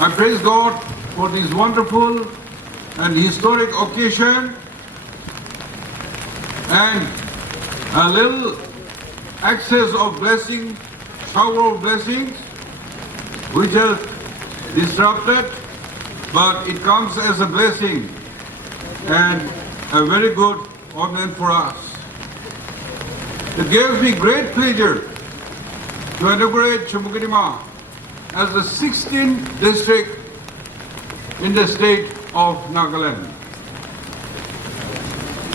I praise God for this wonderful and historic occasion and a little access of blessing, shower of blessings, which has disrupted, but it comes as a blessing and a very good ordinance for us. It gives me great pleasure to inaugurate Chumukedima as the 16th district in the state of Nagaland.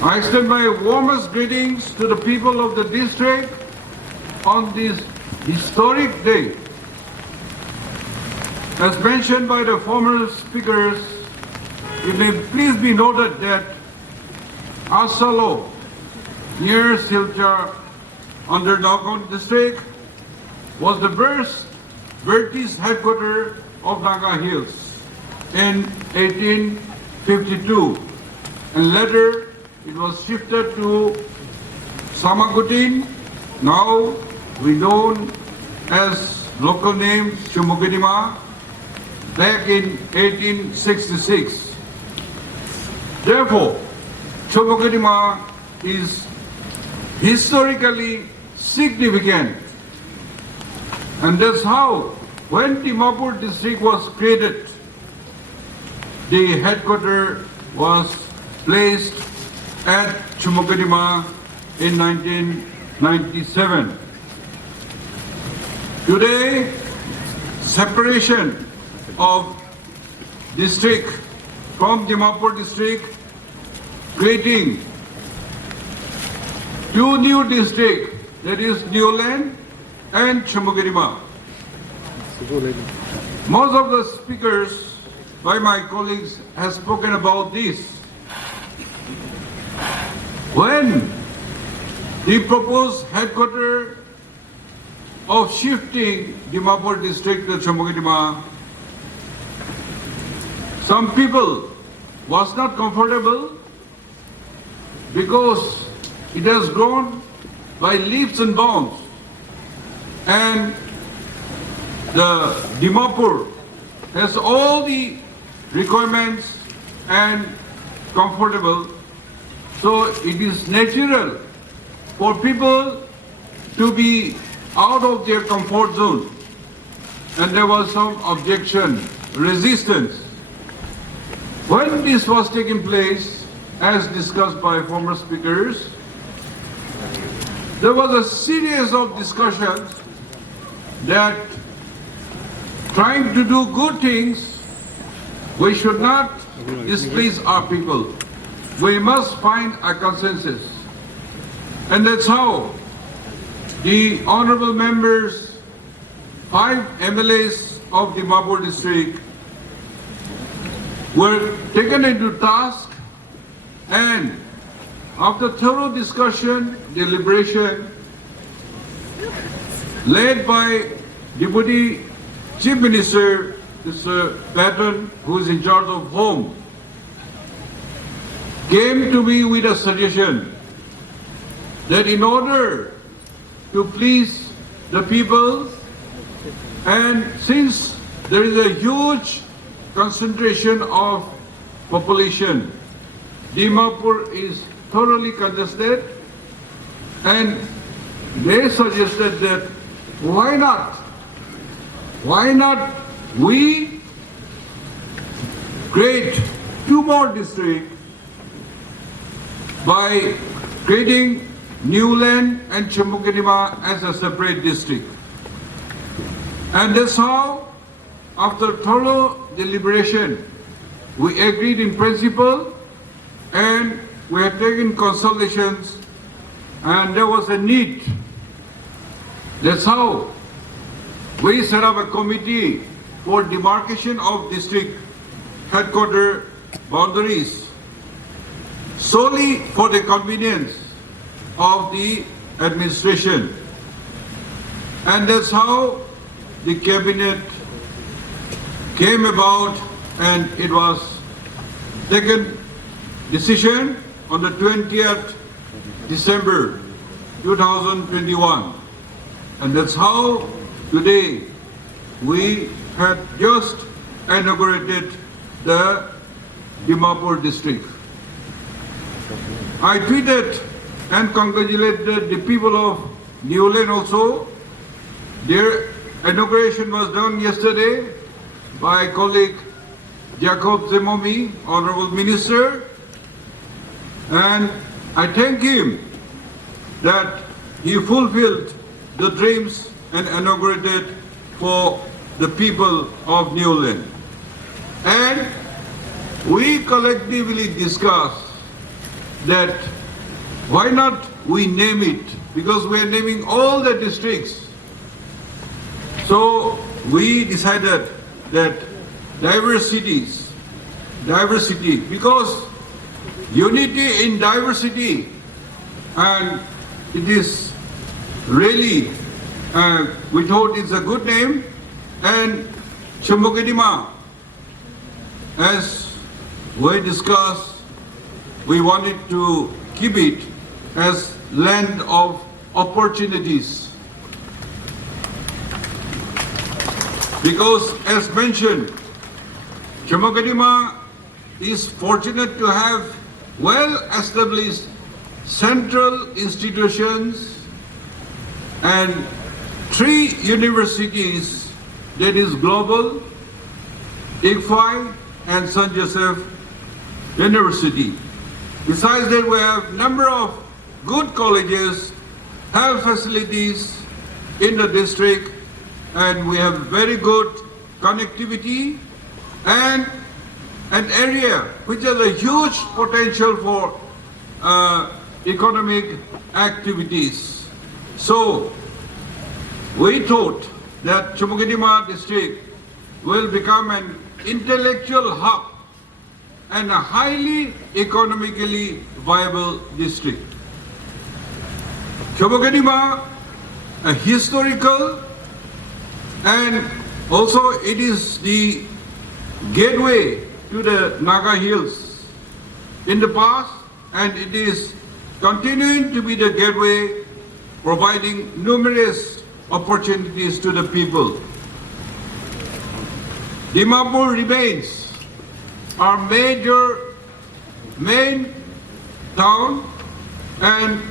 I extend my warmest greetings to the people of the district on this historic day. As mentioned by the former speakers, it may please be noted that Asalo, near Silchar, under Nagaland district, was the first British headquarters of Naga Hills in 1852, and later it was shifted to Samagutin, now we known as local name Chumukedima, back in 1866. Therefore, Chumukedima is historically significant, and that's how, when Dimapur district was created, the headquarters was placed at Chumukedima in 1997. Today, separation of district from Dimapur district, creating two new districts, that is Newland and Chumukedima. Most of the speakers by my colleagues have spoken about this. When the proposed headquarters of shifting Dimapur district to Chumukedima, some people was not comfortable because it has grown by leaps and bounds, and the Dimapur has all the requirements and comfortable, so it is natural for people to be out of their comfort zone, and there was some objection, resistance. When this was taking place, as discussed by former speakers, there was a series of discussions that trying to do good things, we should not displease our people. We must find a consensus. And that's how the honorable members, 5 MLAs of Dimapur district, were taken into task, and after thorough discussion, deliberation, led by Deputy Chief Minister, Mr. Patton, who is in charge of Home, came to me with a suggestion that in order to please the people, and since there is a huge concentration of population, Dimapur is thoroughly congested, and they suggested that why not we create 2 more districts by creating Newland and Chumukedima as a separate district. And that's how, after thorough deliberation, we agreed in principle, and we had taken consultations, and there was a need. That's how we set up a committee for demarcation of district headquarters boundaries solely for the convenience of the administration. And that's how the cabinet came about, and it was taken decision on the 20th December 2021. And that's how today we had just inaugurated the Dimapur district. I tweeted and congratulated the people of Newland also. Their inauguration was done yesterday by colleague Jacob Zemomi, Honorable Minister, and I thank him that he fulfilled the dreams and inaugurated for the people of Newland. And we collectively discussed that why not we name it, because we are naming all the districts. So we decided that diversity, because unity in diversity, and it is really, we thought it's a good name, and Chamukidima, as we discussed, we wanted to keep it as land of opportunities. Because as mentioned, Chamukidima is fortunate to have well-established central institutions and 3 universities, that is Global, IGFI and St. Joseph University. Besides that, we have number of good colleges, health facilities in the district, and we have very good connectivity and an area which has a huge potential for economic activities. So we thought that Chamukidima district will become an intellectual hub and a highly economically viable district. Chamukidima, a historical, and also it is the gateway to the Naga Hills in the past, and it is continuing to be the gateway, providing numerous opportunities to the people. Dimapur remains our main town, and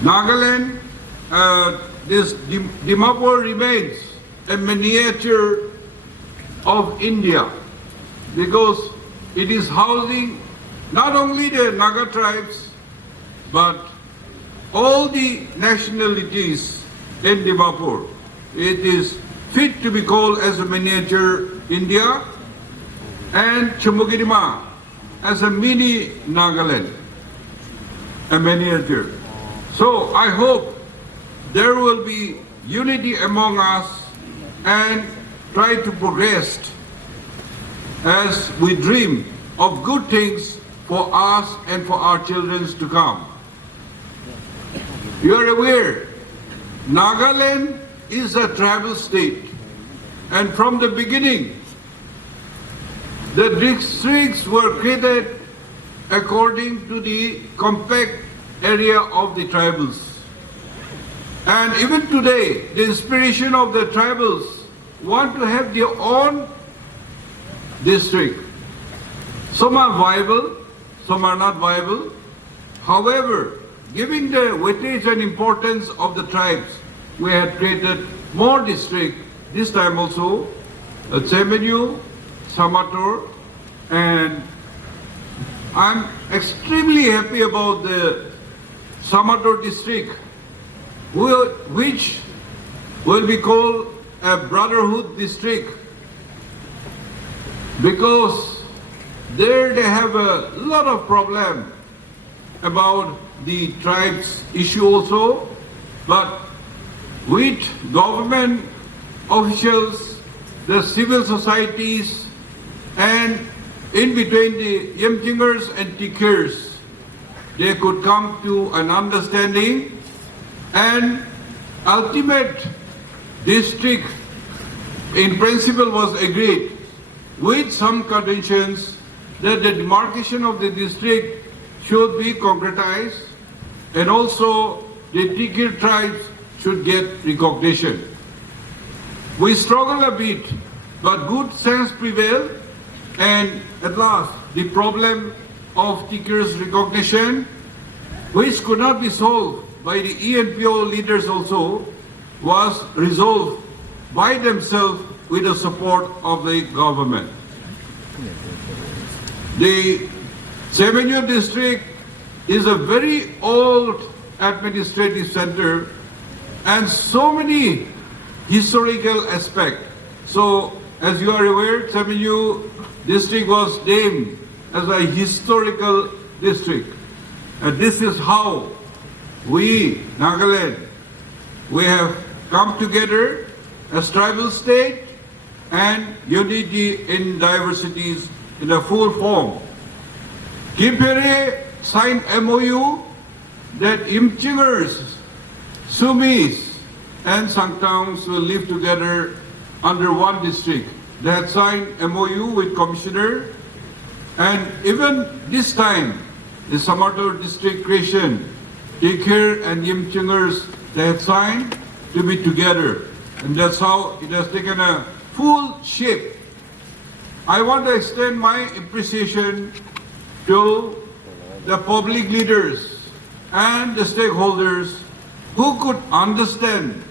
Nagaland, this Dimapur remains a miniature of India, because it is housing not only the Naga tribes but all the nationalities in Dimapur. It is fit to be called as a miniature India, and Chamukidima as a mini Nagaland, a miniature. So I hope there will be unity among us and try to progress as we dream of good things for us and for our children to come. You are aware, Nagaland is a tribal state, and from the beginning, the districts were created according to the compact area of the tribals. And even today, the inspiration of the tribals want to have their own district. Some are viable, some are not viable. However, giving the weightage and importance of the tribes, we have created more districts, this time also, Semenyu, Samator, and I'm extremely happy about the Samator district, which will be called a brotherhood district, because there they have a lot of problem about the tribes issue also, but with government officials, the civil societies, and in between the Yemchingers and Tikers, they could come to an understanding, and ultimate district in principle was agreed with some conditions that the demarcation of the district should be concretized, and also the Tikir tribes should get recognition. We struggle a bit But good sense prevailed, and at last the problem of Tikir's recognition, which could not be solved by the ENPO leaders also, was resolved by themselves with the support of the government. The Semenyo district is a very old administrative center and so many historical aspects. So, as you are aware, Semenyo district was named as a historical district. And this is how we, Nagaland, we have come together as tribal state and unity in diversities in a full form. Kimpere signed MOU that Imchingers, Sumis, and Sangtaungs will live together under one district. They had signed MOU with Commissioner, and even this time, the Samator district creation, Tikir and Imchingers, they had signed to be together. And that's how it has taken a full shape. I want to extend my appreciation to the public leaders and the stakeholders who could understand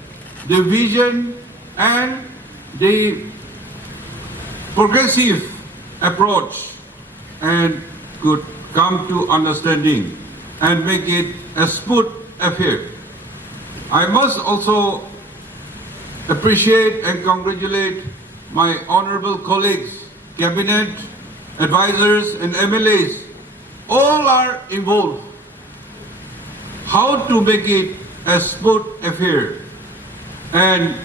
the vision and the progressive approach and could come to understanding and make it a smooth affair. I must also appreciate and congratulate my honorable colleagues, cabinet, advisors and MLAs. All are involved. How to make it a smooth affair, and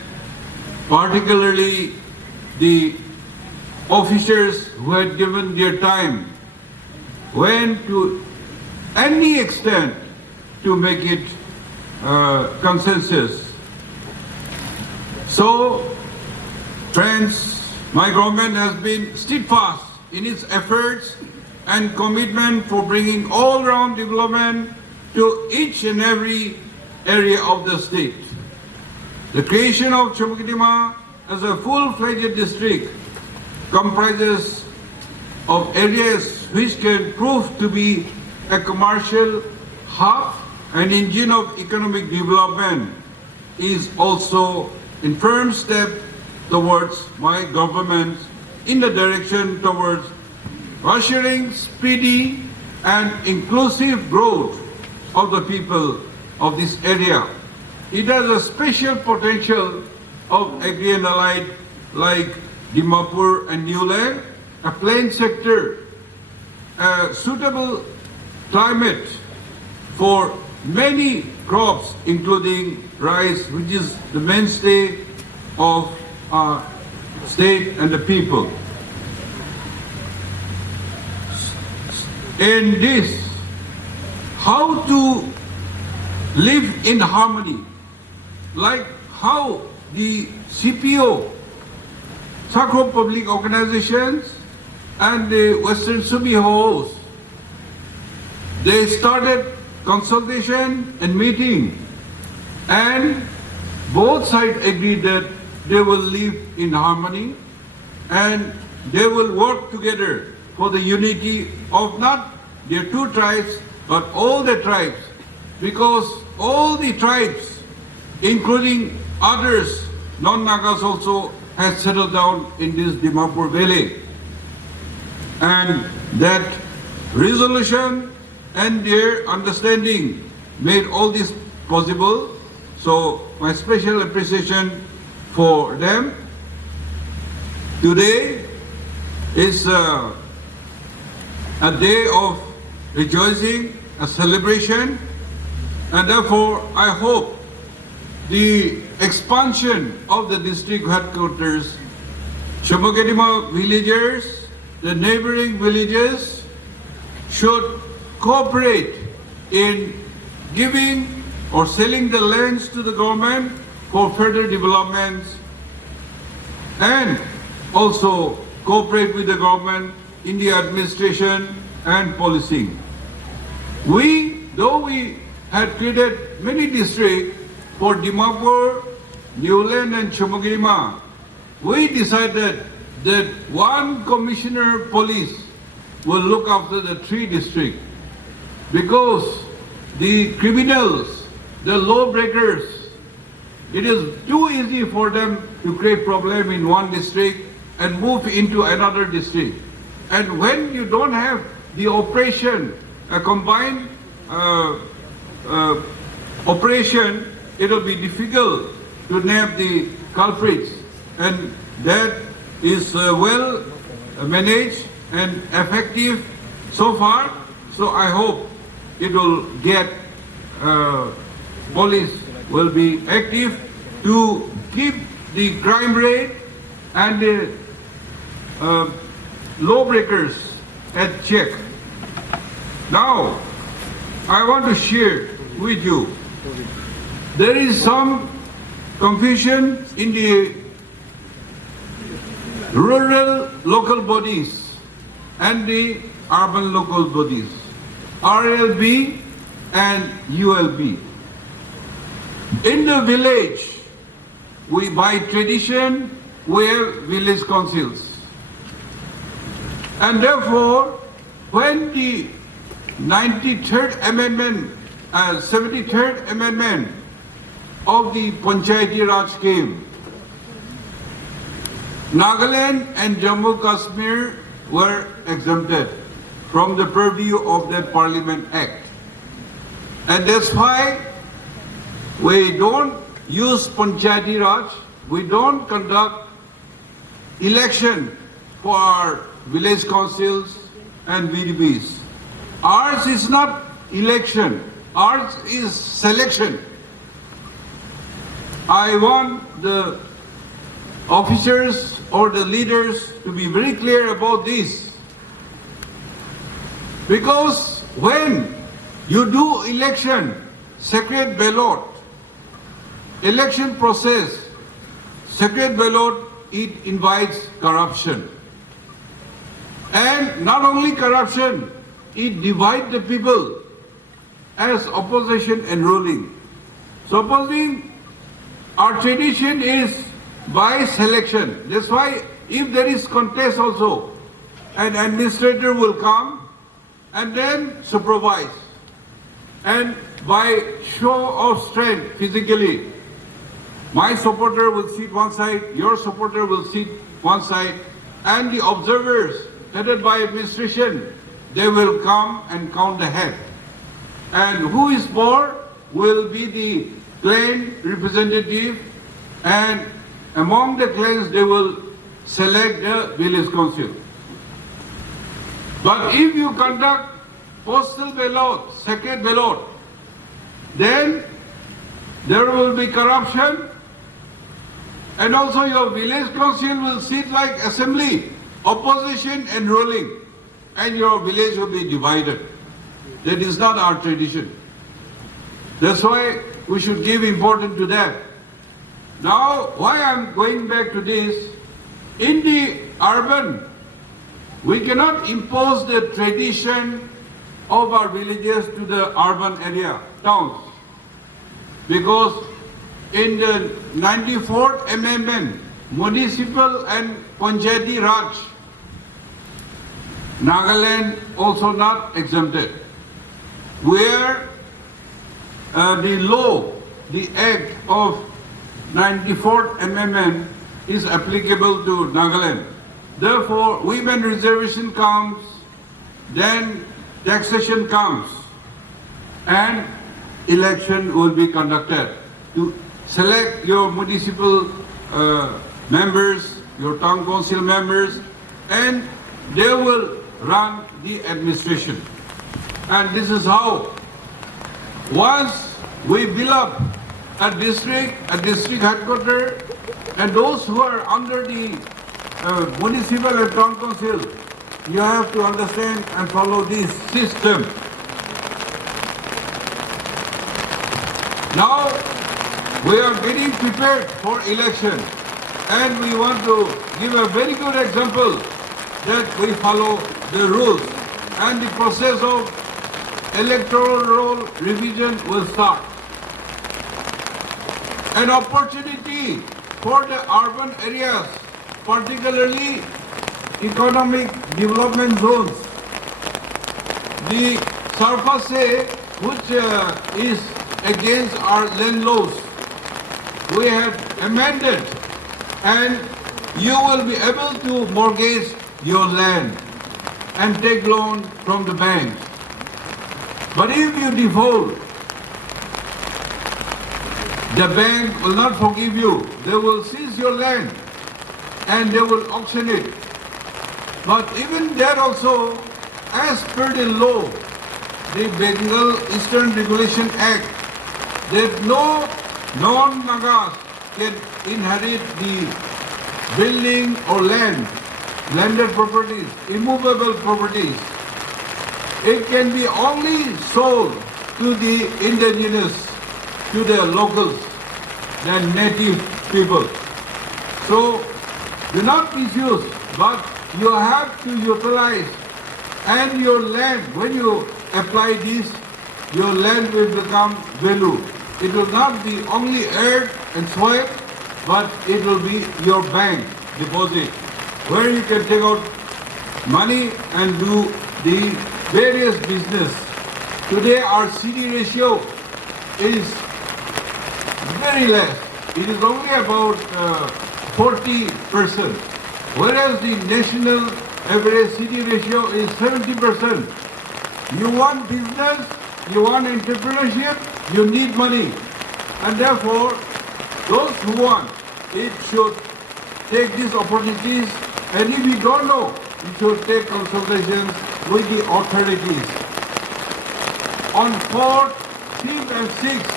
particularly the officers who had given their time went to any extent to make it consensus. So, friends, my government has been steadfast in its efforts and commitment for bringing all-round development to each and every area of the state. The creation of Chumukedima as a full-fledged district comprises of areas which can prove to be a commercial hub and engine of economic development is also in firm step towards my government in the direction towards ushering speedy and inclusive growth of the people of this area. It has a special potential of agri and allied like Dimapur and New Land, a plain sector, a suitable climate for many crops including rice, which is the mainstay of our state and the people. In this, how to live in harmony, like how the CPO, Sakho Public Organizations, and the Western Subi hosts, they started consultation and meeting, and both sides agreed that they will live in harmony and they will work together for the unity of not their two tribes but all the tribes, because all the tribes, including others, non-Nagas also, has settled down in this Dimapur Valley. And that resolution and their understanding made all this possible. So my special appreciation for them. Today is a day of rejoicing, a celebration, and therefore I hope the expansion of the district headquarters, Chumukedima villagers, the neighboring villages should cooperate in giving or selling the lands to the government for further developments, and also cooperate with the government in the administration and policing. Though we had created many districts for Dimapur, New Land and Chumukedima, we decided that one commissioner police will look after the 3 districts, because the criminals, the lawbreakers, it is too easy for them to create problem in one district and move into another district. And when you don't have the operation, a combined operation, it will be difficult to nab the culprits. And that is well managed and effective so far. So I hope it will get, police will be active to keep the crime rate and the lawbreakers at check. Now, I want to share with you, there is some confusion in the rural local bodies and the urban local bodies, RLB and ULB. In the village, we by tradition we have village councils. And therefore, when the 93rd Amendment, 73rd Amendment of the Panchayati Raj came, Nagaland and Jammu Kashmir were exempted from the purview of that Parliament Act. And that's why we don't use Panchayati Raj, we don't conduct election for our village councils and VDBs. Ours is not election, ours is selection. I want the officers or the leaders to be very clear about this. Because when you do election, secret ballot, election process, secret ballot, it invites corruption. And not only corruption, it divides the people as opposition and ruling. Supposing our tradition is by selection. That's why if there is contest also, an administrator will come and then supervise. And by show of strength physically, my supporter will sit one side, your supporter will sit one side, and the observers headed by administration, they will come and count the head. And who is more will be the clan representative, and among the clans they will select the village council. But if you conduct postal ballot, secret ballot, then there will be corruption, and also your village council will sit like assembly, opposition and ruling, and your village will be divided. That is not our tradition. That's why we should give importance to that. Now, why I'm going back to this, in the urban, we cannot impose the tradition of our villages to the urban area, towns. Because in the 94th Amendment, municipal and Panchayati Raj, Nagaland also not exempted, where the law, the act of 94th Amendment is applicable to Nagaland. Therefore, women reservation comes, then taxation comes, and election will be conducted to select your municipal members, your town council members, and they will run the administration. And this is how, once we build up a district headquarters, and those who are under the municipal and town council, you have to understand and follow this system. Now, we are getting prepared for election, and we want to give a very good example that we follow the rules, and the process of electoral roll revision will start. An opportunity for the urban areas, particularly economic development zones. The surface which is against our land laws, we have amended, and you will be able to mortgage your land and take loan from the banks. But if you default, the bank will not forgive you. They will seize your land and they will auction it. But even there also, as per the law, the Bengal Eastern Regulation Act, that no non-Nagas can inherit the building or landed properties, immovable properties. It can be only sold to the indigenous, to the locals, the native people. So do not misuse, but you have to utilize, and your land, when you apply this, your land will become value. It will not be only earth and soil, but it will be your bank deposit, where you can take out money and do the various business. Today our CD ratio is very less. It is only about 40%, whereas the national average CD ratio is 70%. You want business, you want entrepreneurship, you need money. And therefore, those who want it should take these opportunities, and if you don't know, you should take consultations with the authorities. On 4th, 5th and 6th,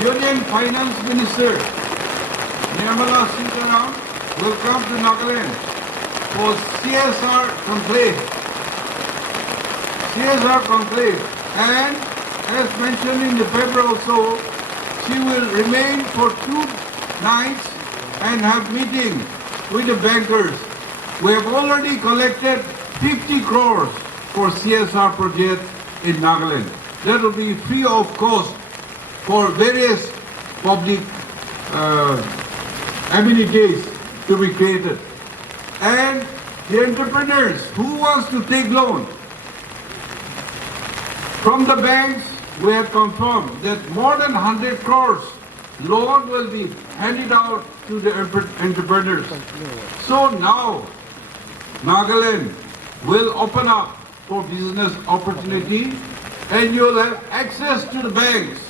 Union Finance Minister Nirmala Sitharaman will come to Nagaland for CSR conclave, and as mentioned in the paper also, she will remain for 2 nights and have meeting with the bankers. We have already collected 50 crores for CSR projects in Nagaland. That will be free of cost for various public amenities to be created. And the entrepreneurs who wants to take loan from the banks, we have confirmed that more than 100 crores loan will be handed out to the entrepreneurs. So now Nagaland will open up for business opportunity, and you will have access to the banks.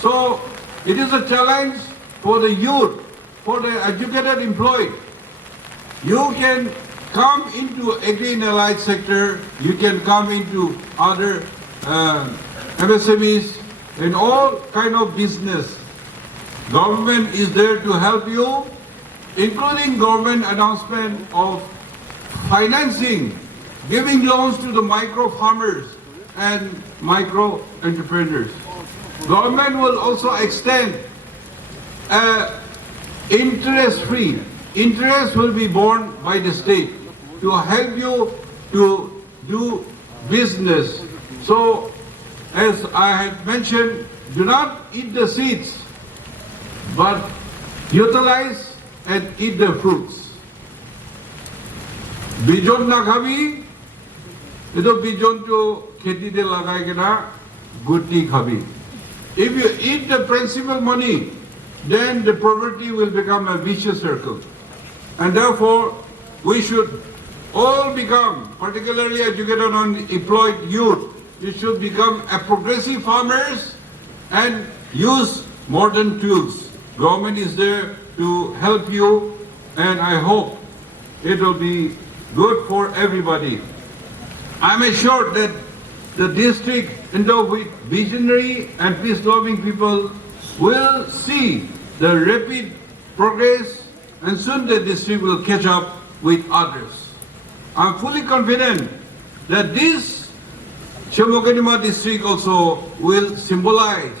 So it is a challenge for the youth, for the educated employed. You can come into agri and allied sector, you can come into other MSMEs and all kind of business. Government is there to help you, including government announcement of financing, giving loans to the micro farmers and micro entrepreneurs. Government will also extend interest-free. Interest will be borne by the state to help you to do business. So, as I had mentioned, do not eat the seeds, but utilize and eat the fruits. Bijon na khabi, ito bijon to kheti de lagai kena gutti khabi. If you eat the principal money, then the poverty will become a vicious circle. And therefore, we should all become, particularly educated and employed youth, you should become a progressive farmers and use modern tools. Government is there to help you, and I hope it will be good for everybody. I'm assured that the district, endowed with visionary and peace-loving people, will see the rapid progress, and soon the district will catch up with others. I'm fully confident that this Shambhagadima district also will symbolize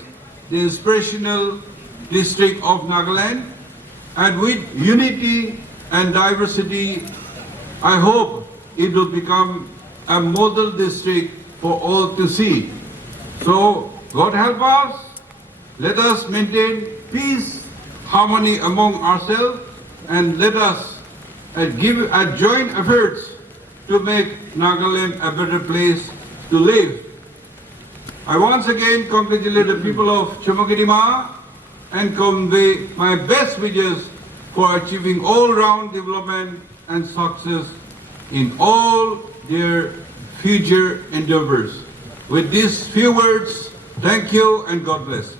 the inspirational district of Nagaland, and with unity and diversity, I hope it will become a model district for all to see. So, God help us, let us maintain peace, harmony among ourselves, and let us and give a joint efforts to make Nagaland a better place to live. I once again congratulate the people of Chamagidima and convey my best wishes for achieving all-round development and success in all their future endeavors. With these few words, thank you and God bless.